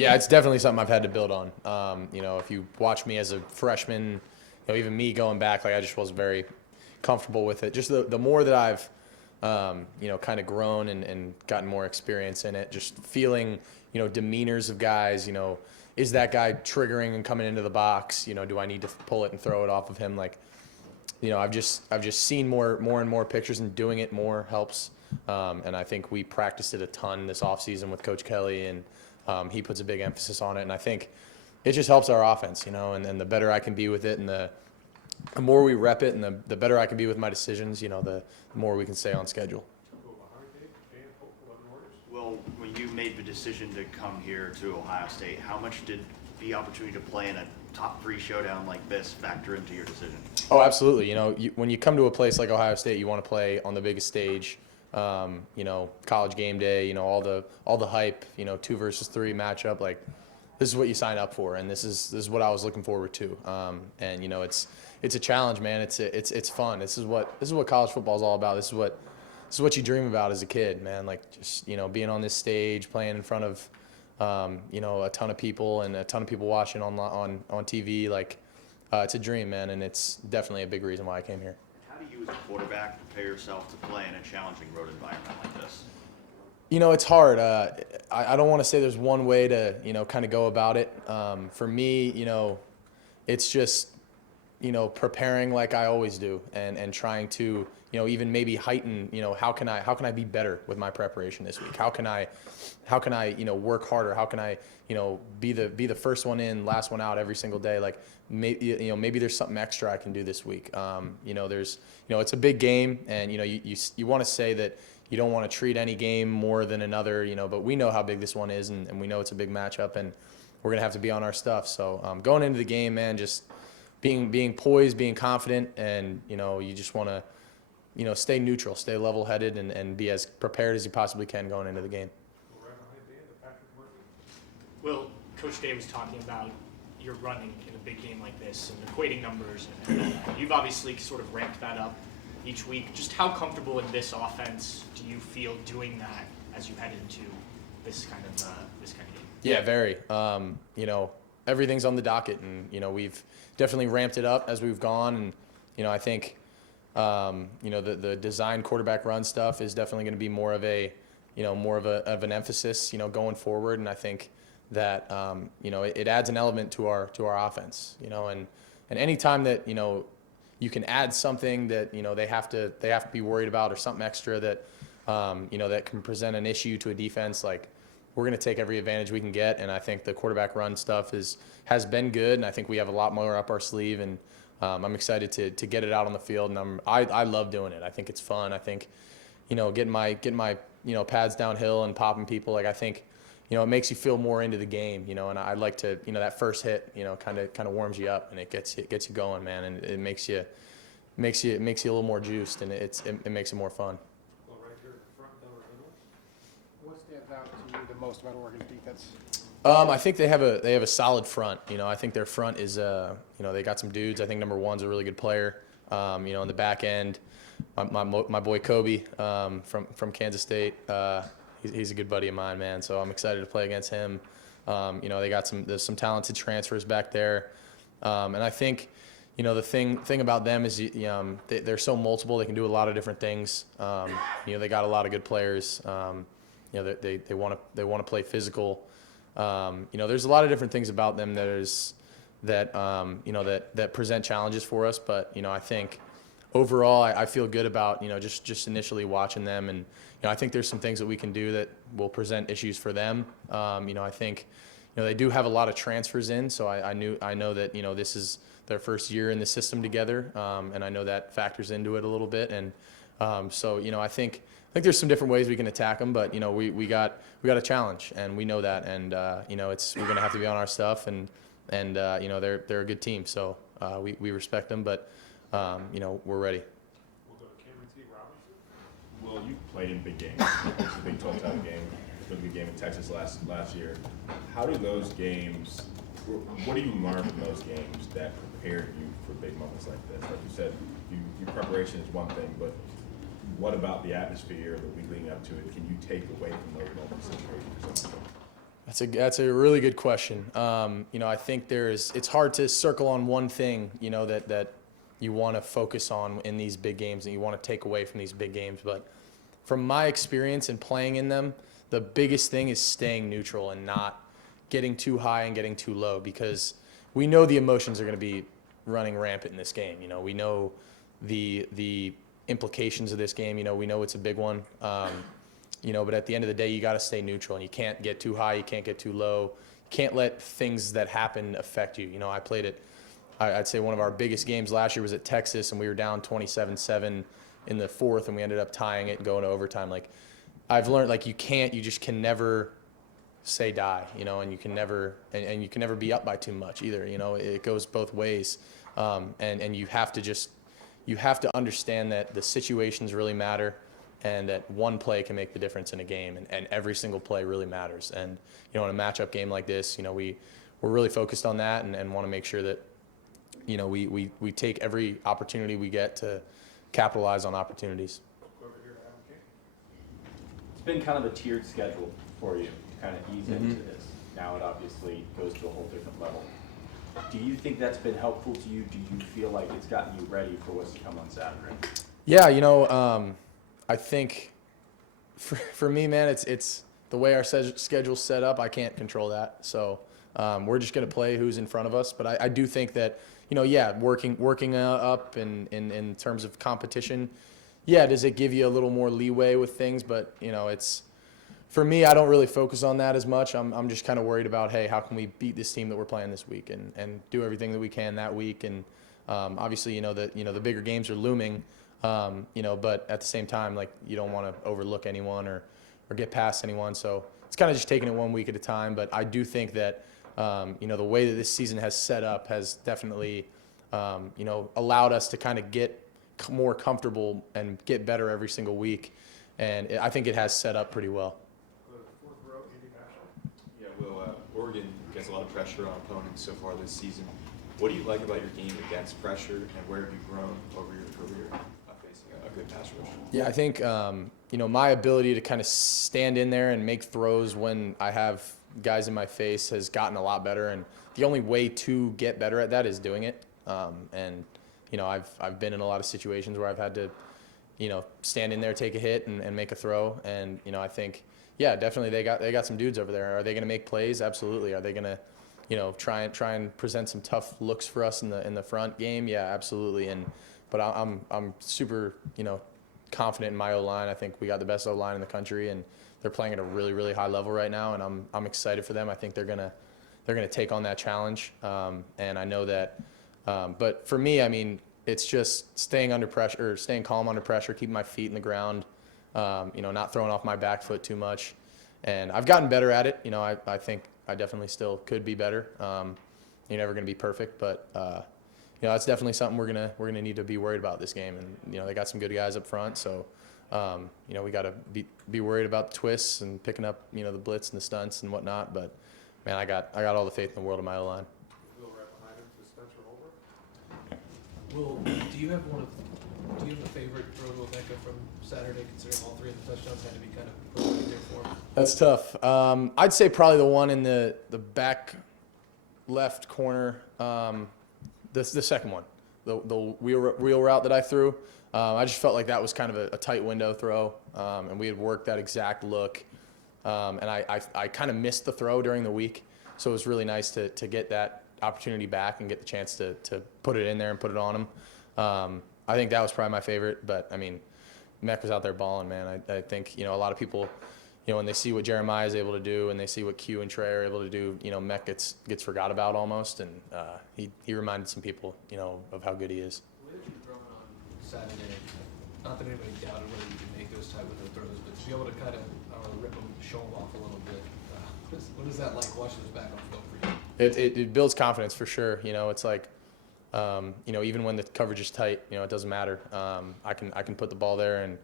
Yeah, it's definitely something I've had to build on. If you watch me as a freshman, even me going back, like I just wasn't very comfortable with it. Just the more that I've, kind of grown and gotten more experience in it, just feeling, demeanors of guys, is that guy triggering and coming into the box? Do I need to pull it and throw it off of him? Like, I've just seen more and more pictures, and doing it more helps. And I think we practiced it a ton this offseason with Coach Kelly, and he puts a big emphasis on it. And I think it just helps our offense, and the better I can be with it, and the more we rep it, and the better I can be with my decisions, the more we can stay on schedule. Well, when you made the decision to come here to Ohio State, how much did the opportunity to play in a top 3 showdown like this factor into your decision? Oh, absolutely. When you come to a place like Ohio State, you want to play on the biggest stage. College game day. All the hype. 2 versus 3 matchup. Like, this is what you sign up for, and this is what I was looking forward to. And it's a challenge, man. It's fun. This is what college football is all about. This is what you dream about as a kid, man. Like, just being on this stage, playing in front of a ton of people, and a ton of people watching on TV. Like, it's a dream, man, and it's definitely a big reason why I came here. How do you as a quarterback prepare yourself to play in a challenging road environment like this? It's hard. I don't want to say there's one way to, kind of go about it. For me, it's just, preparing like I always do, and trying to, even maybe heighten, how can I be better with my preparation this week? How can I, work harder? How can I, be the first one in, last one out every single day? Like, maybe there's something extra I can do this week. It's a big game, and, you want to say that you don't want to treat any game more than another, but we know how big this one is, and we know it's a big matchup, and we're going to have to be on our stuff. So going into the game, man, just being poised, being confident, and, you just want to, stay neutral, stay level-headed, and be as prepared as you possibly can going into the game. Well, Coach Day was talking about your running in a big game like this and equating numbers, and you've obviously sort of ramped that up each week. Just how comfortable in this offense do you feel doing that as you head into this kind of game? Yeah, very. Everything's on the docket, and we've definitely ramped it up as we've gone, and I think the design quarterback run stuff is definitely going to be more of an emphasis going forward, and I think that it adds an element to our offense, and any time that you can add something that they have to be worried about, or something extra that that can present an issue to a defense. Like, we're going to take every advantage we can get, and I think the quarterback run stuff has been good, and I think we have a lot more up our sleeve, and I'm excited to get it out on the field, and I love doing it. I think it's fun. I think getting my pads downhill and popping people, like, I think it makes you feel more into the game, and I like to, that first hit, kind of warms you up, and it gets you going, man, and it makes you a little more juiced, and it makes it more fun. Well, right here in front, what stands out to you the most about Oregon's defense? I think they have a solid front. I think their front is they got some dudes. I think number 1's a really good player. In the back end, my boy Kobe from Kansas State. He's a good buddy of mine, man. So I'm excited to play against him. They got there's some talented transfers back there, and I think the thing about them is they're so multiple. They can do a lot of different things. They got a lot of good players. They want to play physical. There's a lot of different things about them that present challenges for us. But I think overall, I feel good about just initially watching them, and I think there's some things that we can do that will present issues for them. I think they do have a lot of transfers in, so I know that this is their first year in the system together, and I know that factors into it a little bit. And I think there's some different ways we can attack them, but we got a challenge, and we know that, and we're gonna have to be on our stuff, and they're a good team, so we respect them, but we're ready. Well, you played in big games. It's a Big 12 title game. It was a good game in Texas last year. How do those games? What do you learn from those games that prepared you for big moments like this? Like you said, your preparation is one thing, but what about the atmosphere, the week leading up to it, can you take away from those moments and trade for something? That's a really good question. I think it's hard to circle on one thing, that you want to focus on in these big games and you want to take away from these big games. But from my experience in playing in them, the biggest thing is staying neutral and not getting too high and getting too low, because we know the emotions are going to be running rampant in this game. We know the implications of this game. We know it's a big one. But at the end of the day, you got to stay neutral, and you can't get too high, you can't get too low. You can't let things that happen affect you. I played it. I'd say one of our biggest games last year was at Texas, and we were down 27-7 in the fourth, and we ended up tying it and going to overtime. I've learned, you just can never say die, and you can never be up by too much either. It goes both ways, and you have to understand that the situations really matter, and that one play can make the difference in a game, and every single play really matters. And in a matchup game like this, we're really focused on that, and want to make sure that we take every opportunity we get to capitalize on opportunities. It's been kind of a tiered schedule for you to kind of ease into this. Now it obviously goes to a whole different level. Do you think that's been helpful to you? Do you feel like it's gotten you ready for what's to come on Saturday? Yeah, I think for me, man, it's the way our schedule's set up. I can't control that, so we're just going to play who's in front of us. But I do think that working up in terms of competition, does it give you a little more leeway with things? But it's for me, I don't really focus on that as much. I'm just kind of worried about, hey, how can we beat this team that we're playing this week, and do everything that we can that week. And obviously, the bigger games are looming. But at the same time, you don't want to overlook anyone or get past anyone. So it's kind of just taking it one week at a time. But I do think that, the way that this season has set up has definitely, allowed us to kind of get more comfortable and get better every single week. And I think it has set up pretty well. Yeah, Oregon gets a lot of pressure on opponents so far this season. What do you like about your game against pressure, and where have you grown over your career facing a good pass rush? Yeah, I think, my ability to kind of stand in there and make throws when I have guys in my face has gotten a lot better. And the only way to get better at that is doing it. I've been in a lot of situations where I've had to, stand in there, take a hit, and make a throw. And, I think, definitely they got some dudes over there. Are they going to make plays? Absolutely. Are they going to, try and present some tough looks for us in the front game? Yeah, absolutely. But I'm super, confident in my O-line. I think we got the best O-line in the country, and they're playing at a really, really high level right now, and I'm excited for them. I think they're gonna take on that challenge, and I know that. But for me, I mean, it's just staying under pressure, staying calm under pressure, keeping my feet in the ground, not throwing off my back foot too much, and I've gotten better at it. I think I definitely still could be better. You're never gonna be perfect, but. That's definitely something we're gonna need to be worried about this game, and they got some good guys up front, so we got to be worried about the twists and picking up the blitz and the stunts and whatnot. But man, I got all the faith in the world in my O-line. Will, do you have a favorite throw to Emeka from Saturday, considering all three of the touchdowns had to be kind of perfect in there for him? That's tough. I'd say probably the one in the back left corner. The second one, the wheel route that I threw, I just felt like that was kind of a tight window throw, and we had worked that exact look, and I kind of missed the throw during the week, so it was really nice to get that opportunity back and get the chance to put it in there and put it on him. I think that was probably my favorite, but I mean, Mech was out there balling, man. I think a lot of people, when they see what Jeremiah is able to do and they see what Q and Trey are able to do, Mech gets forgot about almost, and he reminded some people, of how good he is. The way that you were throwing on Saturday, not that anybody doubted whether you could make those type of throws, but to be able to kind of rip them, show them off a little bit, what is that like watching those back on film for you? It builds confidence for sure. It's like, even when the coverage is tight, it doesn't matter. I can put the ball there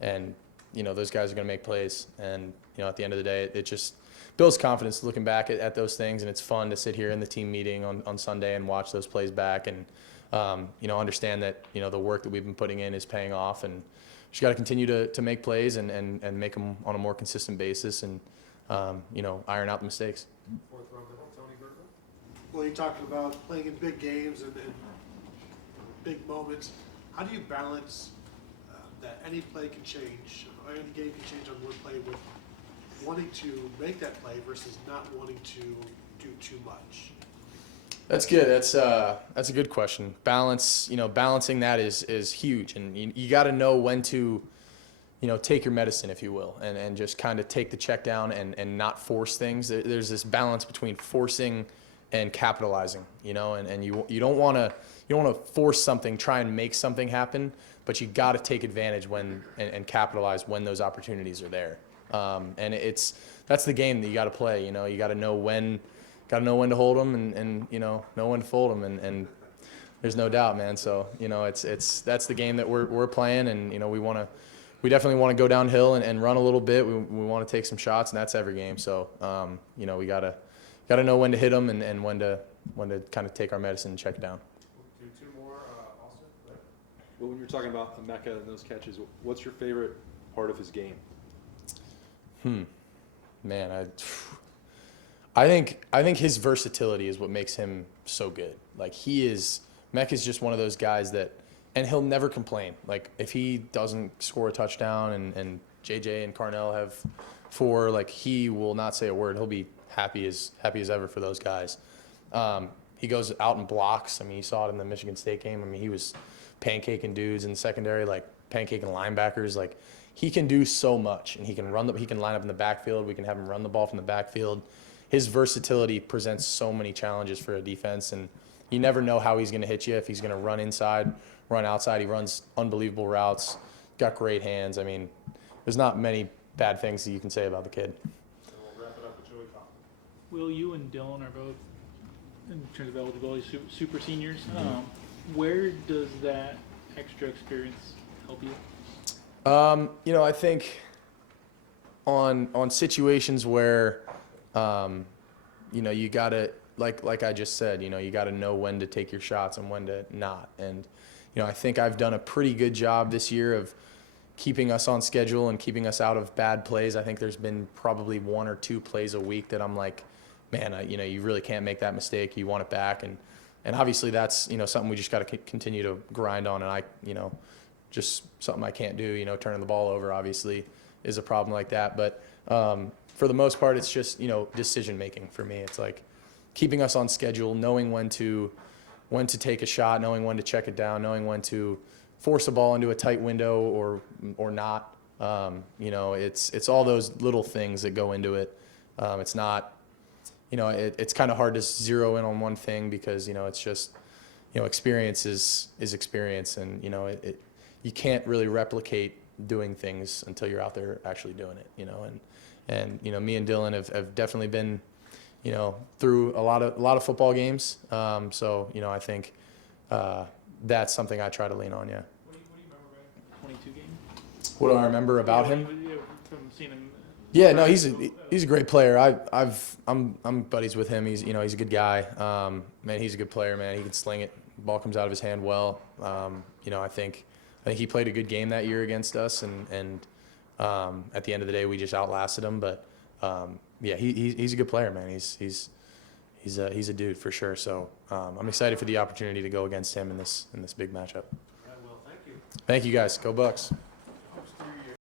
and those guys are going to make plays. And, at the end of the day, it just builds confidence looking back at those things. And it's fun to sit here in the team meeting on Sunday and watch those plays back and, understand that, the work that we've been putting in is paying off. And just got to continue to make plays and make them on a more consistent basis. And, iron out the mistakes. Fourth row middle, Tony Berger. Well, you talked about playing in big games and big moments. How do you balance that any play can change, or any game can change on one play, with wanting to make that play versus not wanting to do too much? That's good. That's a good question. Balancing that is huge, and you got to know when to, take your medicine, if you will, and just kind of take the check down and not force things. There's this balance between forcing and capitalizing, and you don't want to force something, try and make something happen, but you got to take advantage and capitalize when those opportunities are there. And that's the game that you got to play. You got to know when to hold them and know when to fold them, and there's no doubt, man. So that's the game that we're playing, and we definitely want to go downhill and run a little bit. We want to take some shots, and that's every game. So we gotta know when to hit them and when to kind of take our medicine and check it down. Do two more, Austin. Right? Well, when you're talking about Emeka and those catches, what's your favorite part of his game? Man, I think his versatility is what makes him so good. Like Mecca is just one of those guys that, and he'll never complain. Like if he doesn't score a touchdown and JJ and Carnell have 4, like he will not say a word. He'll be happy as ever for those guys. He goes out and blocks. I mean, you saw it in the Michigan State game. I mean, he was pancaking dudes in the secondary, like pancaking linebackers. Like he can do so much, and he can line up in the backfield. We can have him run the ball from the backfield. His versatility presents so many challenges for a defense, and you never know how he's going to hit you, if he's going to run inside, run outside. He runs unbelievable routes, got great hands. I mean, there's not many bad things that you can say about the kid. And we'll wrap it up with Joey Coughlin. Will, you and Dylan are both, in terms of eligibility, super seniors. Where does that extra experience help you? I think on situations where, you gotta, like I just said, you gotta know when to take your shots and when to not. And, I think I've done a pretty good job this year of keeping us on schedule and keeping us out of bad plays. I think there's been probably 1 or 2 plays a week that I'm like, man, you really can't make that mistake. You want it back. And obviously that's, something we just got to continue to grind on. And just something I can't do, turning the ball over obviously is a problem like that. But for the most part, it's just, decision making for me. It's like keeping us on schedule, knowing when to take a shot, knowing when to check it down, knowing when to force a ball into a tight window or not. It's all those little things that go into it. It's not, it's kind of hard to zero in on one thing because, it's just, experience is experience, and, you can't really replicate doing things until you're out there actually doing it, and me and Dylan have definitely been, through a lot of football games. So, I think that's something I try to lean on. Yeah. What do you remember about 22 game? What do I remember about him? From seeing him. Yeah, no, he's a great player. I'm buddies with him. He's a good guy. Man, he's a good player, man. He can sling it. The ball comes out of his hand well. I think he played a good game that year against us, and at the end of the day, we just outlasted him. But yeah, he's a good player, man. He's a dude for sure. So I'm excited for the opportunity to go against him in this big matchup. All right, well, thank you. Thank you guys. Go Bucks.